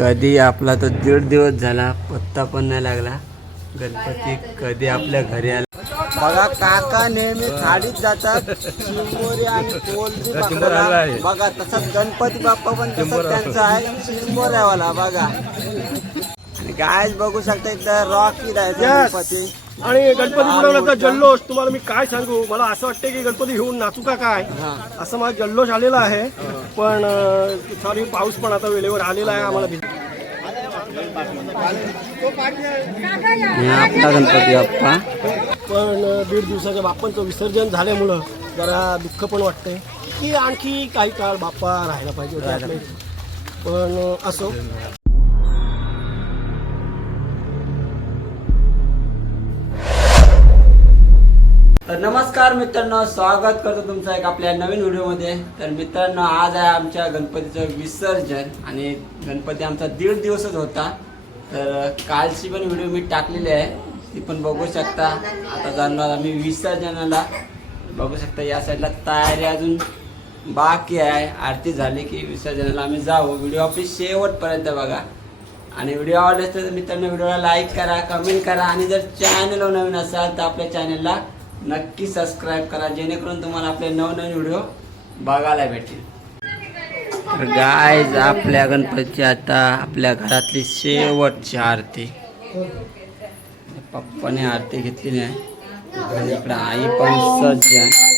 कधी आपला तो दीड दिवस झाला पत्ता पण नाही लागला. गणपती कधी आपल्या घरी आला. बघा काका नेहमी खाडीत जातात. चिंबोरी आणि कोलबी. बघा तसंच गणपती बाप्पा पण तसंच त्यांचा आहे. चिंबोऱ्यावाला बघा. आणि काय बघू शकता इथं रॉकी आहे. गणपती. आणि गणपती बुडवण्याचा जल्लोष तुम्हाला मी काय सांगू? मला असं वाटतं की गणपती घेऊन नाचू का काय? असं मला जल्लोष आलेला आहे. पण सॉरी पाऊस पण आता वेळेवर आलेला आहे आम्हाला. गणपती बाप्पा. पण दीड दिवसाच्या बाप्पांचं विसर्जन झाल्यामुळं जरा दुःख पण वाटतंय की आणखी काही काळ बाप्पा राहायला पाहिजे. पण असो. तर नमस्कार मित्रांनो स्वागत करतो तुमचं एक आपल्या नवीन व्हिडिओमध्ये. तर मित्रांनो आज आहे आमच्या गणपतीचं विसर्जन आणि गणपती आमचा दीड दिवसच होता. तर कालची पण व्हिडिओ मी टाकलेली आहे ती पण बघू शकता. आता जाणार आम्ही विसर्जनाला. बघू शकता या साईडला तयारी अजून बाकी आहे. आरती झाली की विसर्जनाला आम्ही जाऊ. व्हिडिओ आपली शेवटपर्यंत बघा. आणि व्हिडिओ आवडला तर मित्रांनो व्हिडिओला लाईक करा कमेंट करा. आणि जर चॅनलवर नवीन असाल तर आपल्या चॅनलला नक्की सबस्क्राईब करा जेणेकरून तुम्हाला आपले नवनवीन व्हिडिओ बघायला भेटतील. तर गायज आपल्या गणपतीची आता आपल्या घरातली शेवटची आरती. पप्पाने आरती घेतली नाही आणि आई पण सज्ज आहे.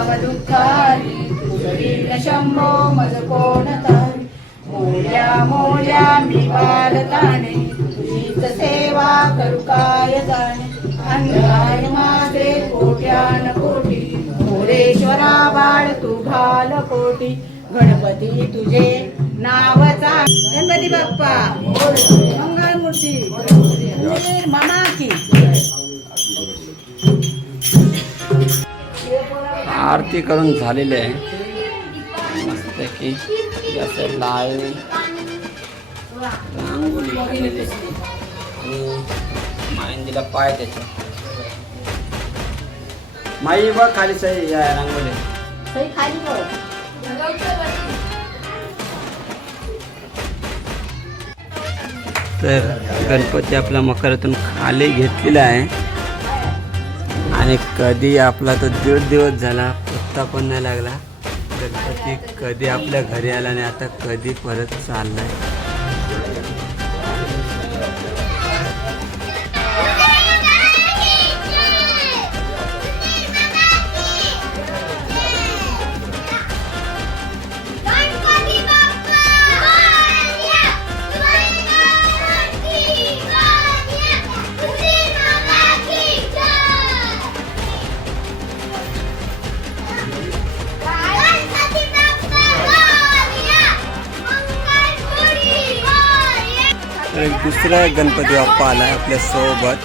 भवदुःखारी तुझील शंभो मज कोण तारी मोल्या मोल्या मी बालताने तुझीच सेवा करू काय जाणे. अंधार माझे कोट्यान कोटी मोरेश्वरा बाळ तू घाल कोटी गणपती तुझे नावचा गणपती बाप्पा. मंगळमूर्ती. मामा की. आरती करून झालेली आहे. मस्तपैकी या साईडला आहे रांगोळी काढलेली. आणि माहिंदीला पाय त्याच्या माई बघ खाली सही या रांगोळी तर गणपती आपला मकरातून खाली घेतलेला आहे. आणि कधी आपला तो दीड दिवस झाला पत्ता पण नाही लागला. गणपती कधी आपल्या घरी आला आणि आता कधी परत चाललाय? दुसरा गणपती बाप्पा आलाय आपल्यासोबत.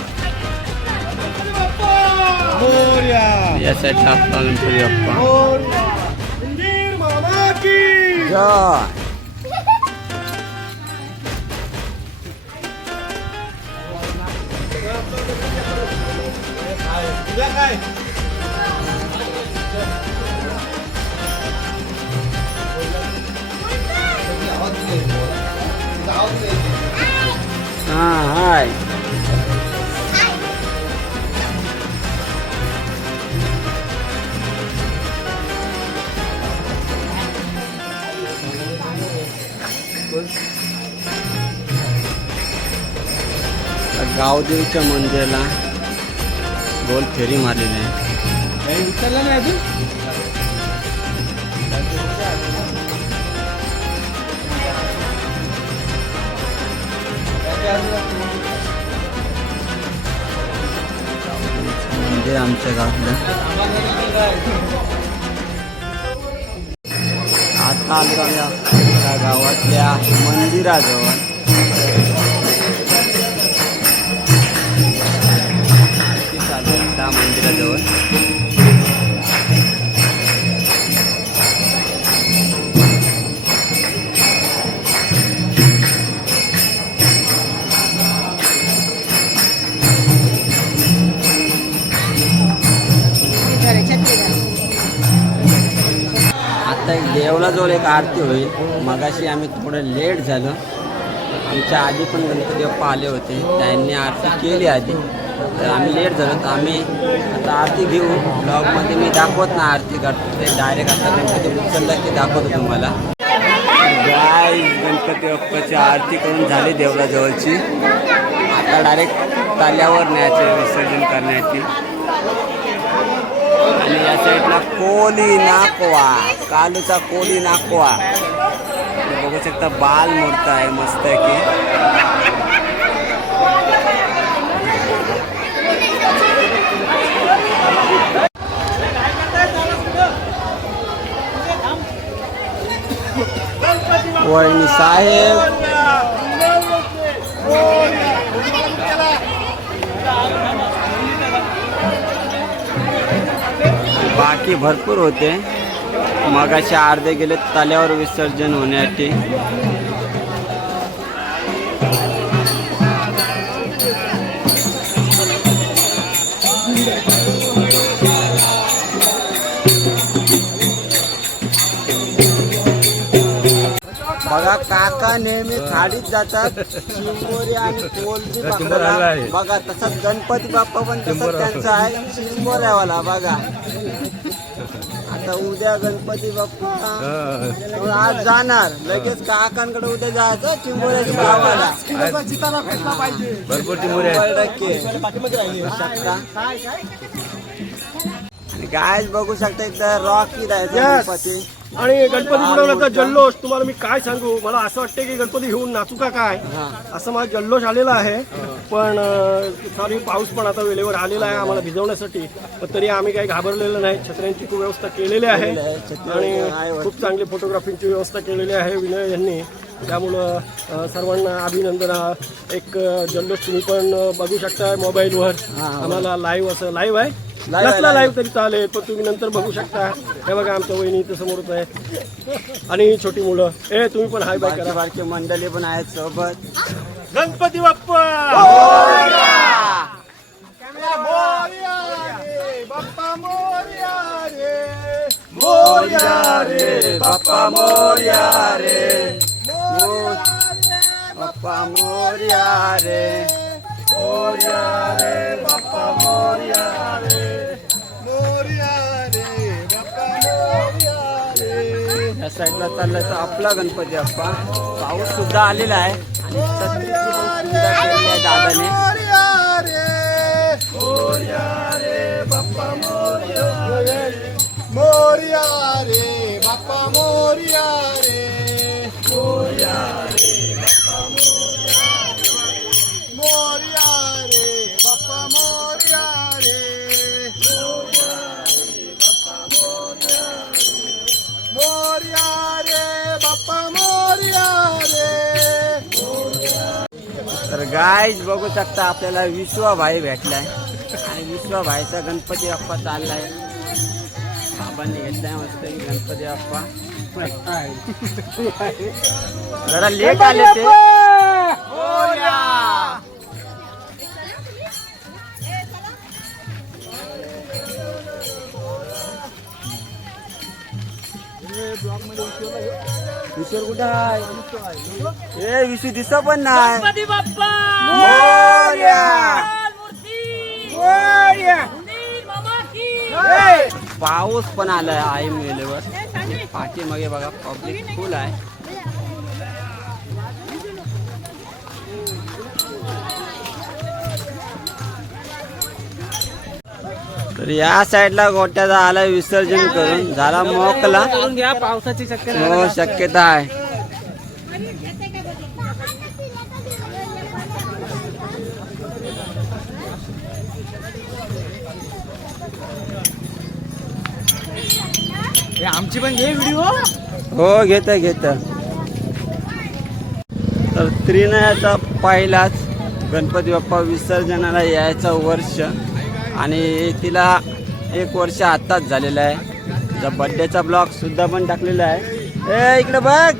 या साईडला आपला गणपती बाप्पा. मंदिर मामा की. जय. तुला काय? हां हाय. गावदेवीच्या मंदिराला गोल फेरी मारलेली आहे. विचारलं नाही अजून? मंदिर आमच्या गावातलं. आता आलो आम्ही आमच्या गावातल्या मंदिराजवळ. मंदिराजवळ. एक एक आरती होईल. मगाशी आम्ही थोडं लेट झालो. आमच्या आधी पण गणपती बाप्पा आले होते. त्यांनी आरती केली आधी. तर आम्ही लेट झालो. तर आम्ही आता आरती घेऊ. ब्लॉगमध्ये मी दाखवत ना आरती करतो. ते डायरेक्ट आता गणपती उचलला की दाखवतो तुम्हाला. गाय गणपती बाप्पाची आरती करून झाली देवळाजवळची. आता डायरेक्ट ताल्यावर न्यायचे विसर्जन करण्याची. आणि या साईडला कोली नाकवा कालूचा कोली नाकवा. बघू शकता बाल मूर्त आहे मस्त आहे की. वहिनी साहेब. बाकी भरपूर होते. मगाशी अर्धे गेले तल्यावर विसर्जन होण्यासाठी. बघा काका नेहमी खाडीत जातात. चिंबोरी आणि कोलबी पकडायला बघा तसंच गणपती बाप्पा पण तसंच त्यांचा आहे. चिंबोऱ्यावाला बघा. आता उद्या गणपती बाप्पा. तो आज जाणार. लगेच काकांकडे उद्या जायचं चिंबोऱ्याच्या गावाला. भरपूर शंभर टक्के. बघू शकता आणि गायच बघू शकता एकदा रॉकी जायचं. गणपती. आणि गणपती बुडवण्याचा जल्लोष तुम्हाला मी काय सांगू? मला असं वाटतं की गणपती घेऊन नाचू का काय. असं माझा जल्लोष आलेला आहे. पण सॉरी पाऊस पण आता वेळेवर आलेला आहे आम्हाला भिजवण्यासाठी. पण तरी आम्ही काही घाबरलेलं नाही. छत्र्यांची खूप व्यवस्था केलेली आहे. आणि. खूप चांगली फोटोग्राफीची व्यवस्था केलेली आहे विनय यांनी. त्यामुळं सर्वांना अभिनंदन. एक जल्लोष तुम्ही पण बघू शकता मोबाईलवर. आम्हाला लाईव्ह असं लाईव्ह आहे, नसला. लाईव्ह तरी चालेल पण तुम्ही नंतर बघू शकता. हे बघा आमच्या वहिनी इथं समोरच आहे. आणि छोटी मुलं. ए तुम्ही पण हाय बाय करा. बारकी मंडळी पण आहेत सोबत. गणपती बाप्पा! मोर्या रे बाप्पा मोर्या रे. बाप्पा मोर्या रे. मोर्या रे बाप्पा मोर्या रे. या साईडला चाललाय तर आपला गणपती अप्पा पाऊस सुद्धा आलेला आहे. आणि छत्रीची पण रे केलेली आहे दादाने. मोर्या रे बाप्पा मोर्या रे मोर्या रे बाप्पा मोर्या रे मोर्या रे बाप्पा मोर्या रे गायच बघू शकता आपल्याला विश्वाभाई भेटलाय. आणि विश्वाभाईचा गणपती बाप्पा चाललाय. बाबांनी घेतलाय मस्त. गणपती बाप्पा. जरा लेट आले ते. विश्वर कुठं आहे ए विशू दिसत पण नाही गणपती बाप्पा! मोरया! मूर्ती मंदिर मामा की! पाऊस पण आलाय आई मेलेवर पाठी मागे बघा पब्लिक फुल आहे. तर या साईडला गोट्याचा आला विसर्जन करून. झाला मोकला. घ्या पावसाची शक्यता हो शक्यता आहे. आमची पण घे व्हिडिओ हो घेत घेत. तर त्रिनयाचा पहिलाच गणपती बाप्पा विसर्जनाला यायचं वर्ष. आणि तिला एक वर्ष आत्ताच झालेलं आहे. तिचा बड्डेचा ब्लॉग सुद्धा पण टाकलेला आहे. ए इकडे बघ!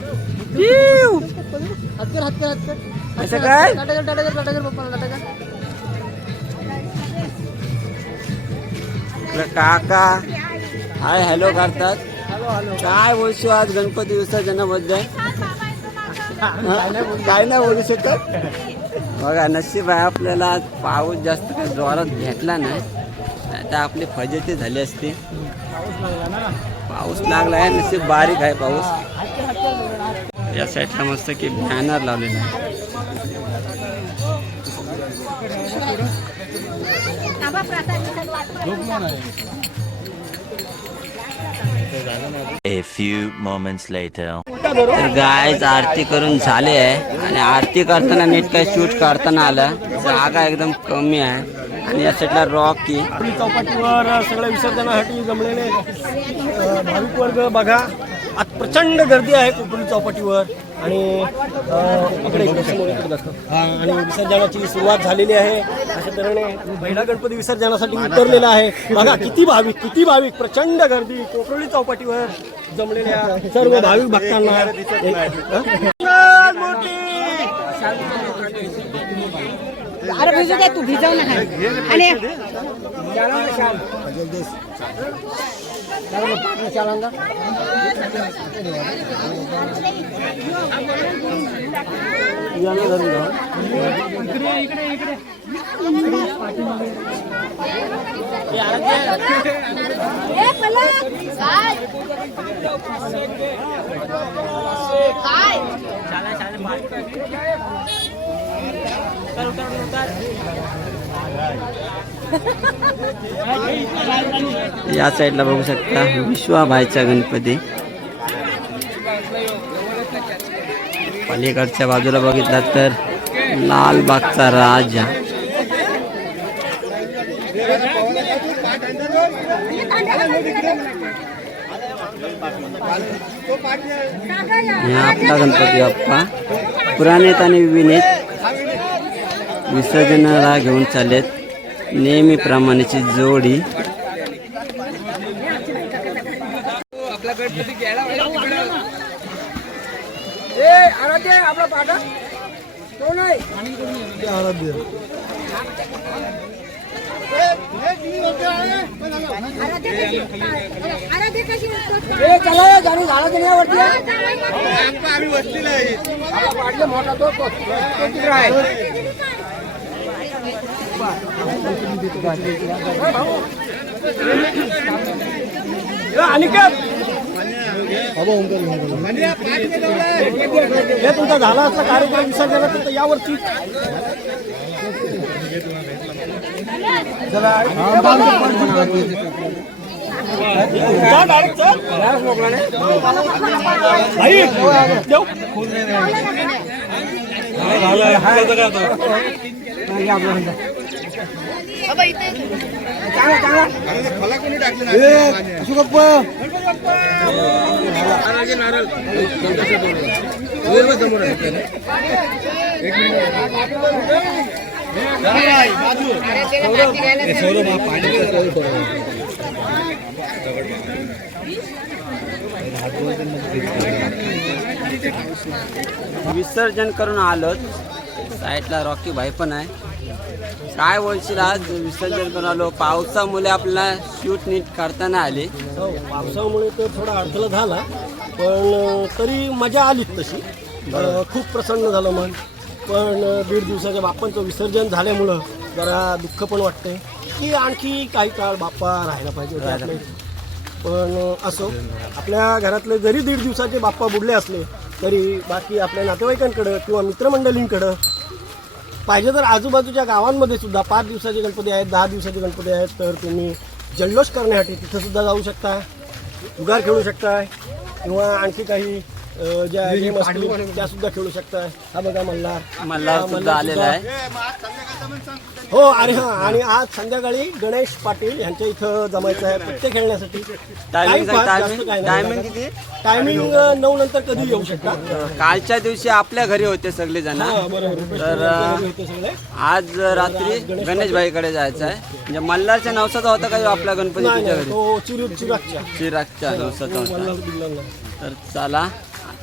असं काय? काका. हाय हॅलो करतात. काय बोलतो आज गणपती विसर्जनाबद्दल? काय नाही बोलू शकत? बघा नशीब आहे आपल्याला. आज पाऊस जास्त काही जोरात भेटला नाही. आता आपली फजेती झाली असते. पाऊस लागला आहे नशीब बारीक आहे पाऊस. या साईडला मस्त की बॅनर लावलेला आहे. A few moments later. तर गायच आरती करून झाले आहे. आणि आरती करताना नीट काही शूट काढताना आलं. जागा एकदम कमी आहे. आणि या साईडला रॉकी आपली चौपाटीवर सगळ्या विसर्जनासाठी जमलेले भाविक वर्ग बघा. आज प्रचंड गर्दी आहे कोकणी चौपाटीवर. आणि इकडे. हा, आणि विसर्जनाची सुरुवात झालेली आहे. अशा तऱ्हेने पहिला गणपती विसर्जनासाठी उतरलेला आहे. बघा किती भाविक किती भाविक. प्रचंड गर्दी कोकणी चौपाटीवर जमलेल्या सर्व भाविक भक्तांना. अरे भिजू दे तू भिजव ना. आणि या साईडला बघू शकता विश्वाबाईचा गणपती. पलीकडच्या बाजूला बघितला तर लालबागचा राजा. आपला गणपती बाप्पा. पुराणेत आणि विनेत विसर्जनाला घेऊन चाललेत नेहमीप्रमाणेची जोडी अनिकेत हे तुमचा झाला असला कार्यक्रम विसर्जनाचा तर यावरती. direct चल. देऊ. विसर्जन करून आलोच साईडला रॉकी भाई पण आहे. काय बोलशील आज? विसर्जन करून आलो पावसामुळे आपल्याला शूट नीट करता नाही आले. हो पावसामुळे तर थोडा अडथळा झाला पण तरी मजा आलीच तशी. अं, खूप प्रसन्न झालं मन. पण दीड दिवसाच्या बाप्पांचं विसर्जन झाल्यामुळं जरा दुःख पण वाटतंय. की आणखी काही काळ बाप्पा राहायला पाहिजे होते आपल्या इथे. पण असो आपल्या घरातले जरी दीड दिवसाचे बाप्पा बुडले असले तरी बाकी आपल्या नातेवाईकांकडं किंवा मित्रमंडळींकडं पाहिजे तर आजूबाजूच्या गावांमध्ये सुद्धा पाच दिवसाचे गणपती आहेत दहा दिवसाचे गणपती आहेत तर तुम्ही जल्लोष करण्यासाठी तिथं सुद्धा जाऊ शकता जुगार खेळू शकता किंवा आणखी काही अं, ज्या गेम असतील त्या सुद्धा खेळू शकताय हा बघा मल्हार. मल्हार सुद्धा आलेला आहे. हो अरे हा आणि आज संध्याकाळी गणेश पाटील यांच्या इथं जमायचं आहे पत्ते खेळण्यासाठी. Timing timing. टायमिंग किती? टायमिंग नऊ नंतर कधी येऊ शकता? कालच्या दिवशी आपल्या घरी होते सगळे जण हा बरोबर. तर, अं, होते सगळे. आज रात्री गणेश भाईकडे जायचं आहे. म्हणजे मल्हारच्या नवसाचा होता का ह्यो आपला गणपती नाही तुझ्या नाही घरी? तो चिरू चिरागच्या. चिरागच्या नवसाचा होता. मल्हार. तर चला.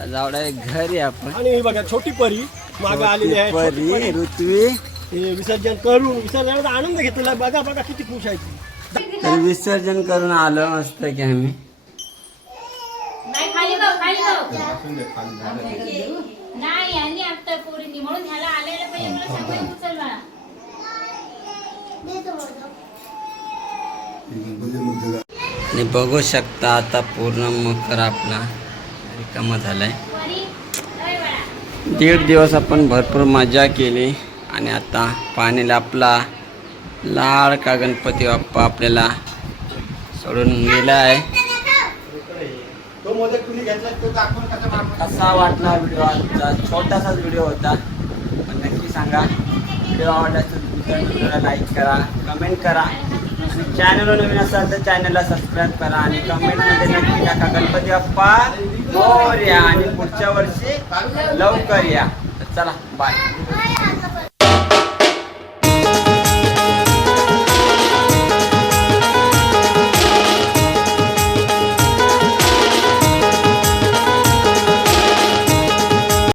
आता जाऊया घरी आपण. आणि ही बघा छोटी परी मागे आलेली आहे छोटी परी परी. ऋत्वी. हे विसर्जन करून विसर्जनाचा आनंद घेतलेला आहे. बघा बघा किती खुश आहे ती. तर विसर्जन करून आलो मस्त की आम्ही. नाही खाली बघ खाली बघ. नाही यांनी आता पोरींनी म्हणून ह्याला आलेलं पाहिजे मला सांगून उचल बाळा आणि बघू शकता आता पूर्ण मकर आपला. रिकामा झाला आहे दीड दिवस आपण भरपूर मजा केली आणि आता पाणीला आपला लाडका गणपती बाप्पा आपल्याला सोडून गेला आहे कसा वाटला व्हिडिओ आजचा? छोटासाच व्हिडिओ होता. पण नक्की सांगा. व्हिडिओ आवडला तर लाईक करा कमेंट करा. चॅनलवर नवीन असाल तर चॅनलला सबस्क्राईब करा आणि कमेंटमध्ये नक्की टाका गणपती बाप्पा. मोरया आणि पुढच्या वर्षी लवकर या. चला बाय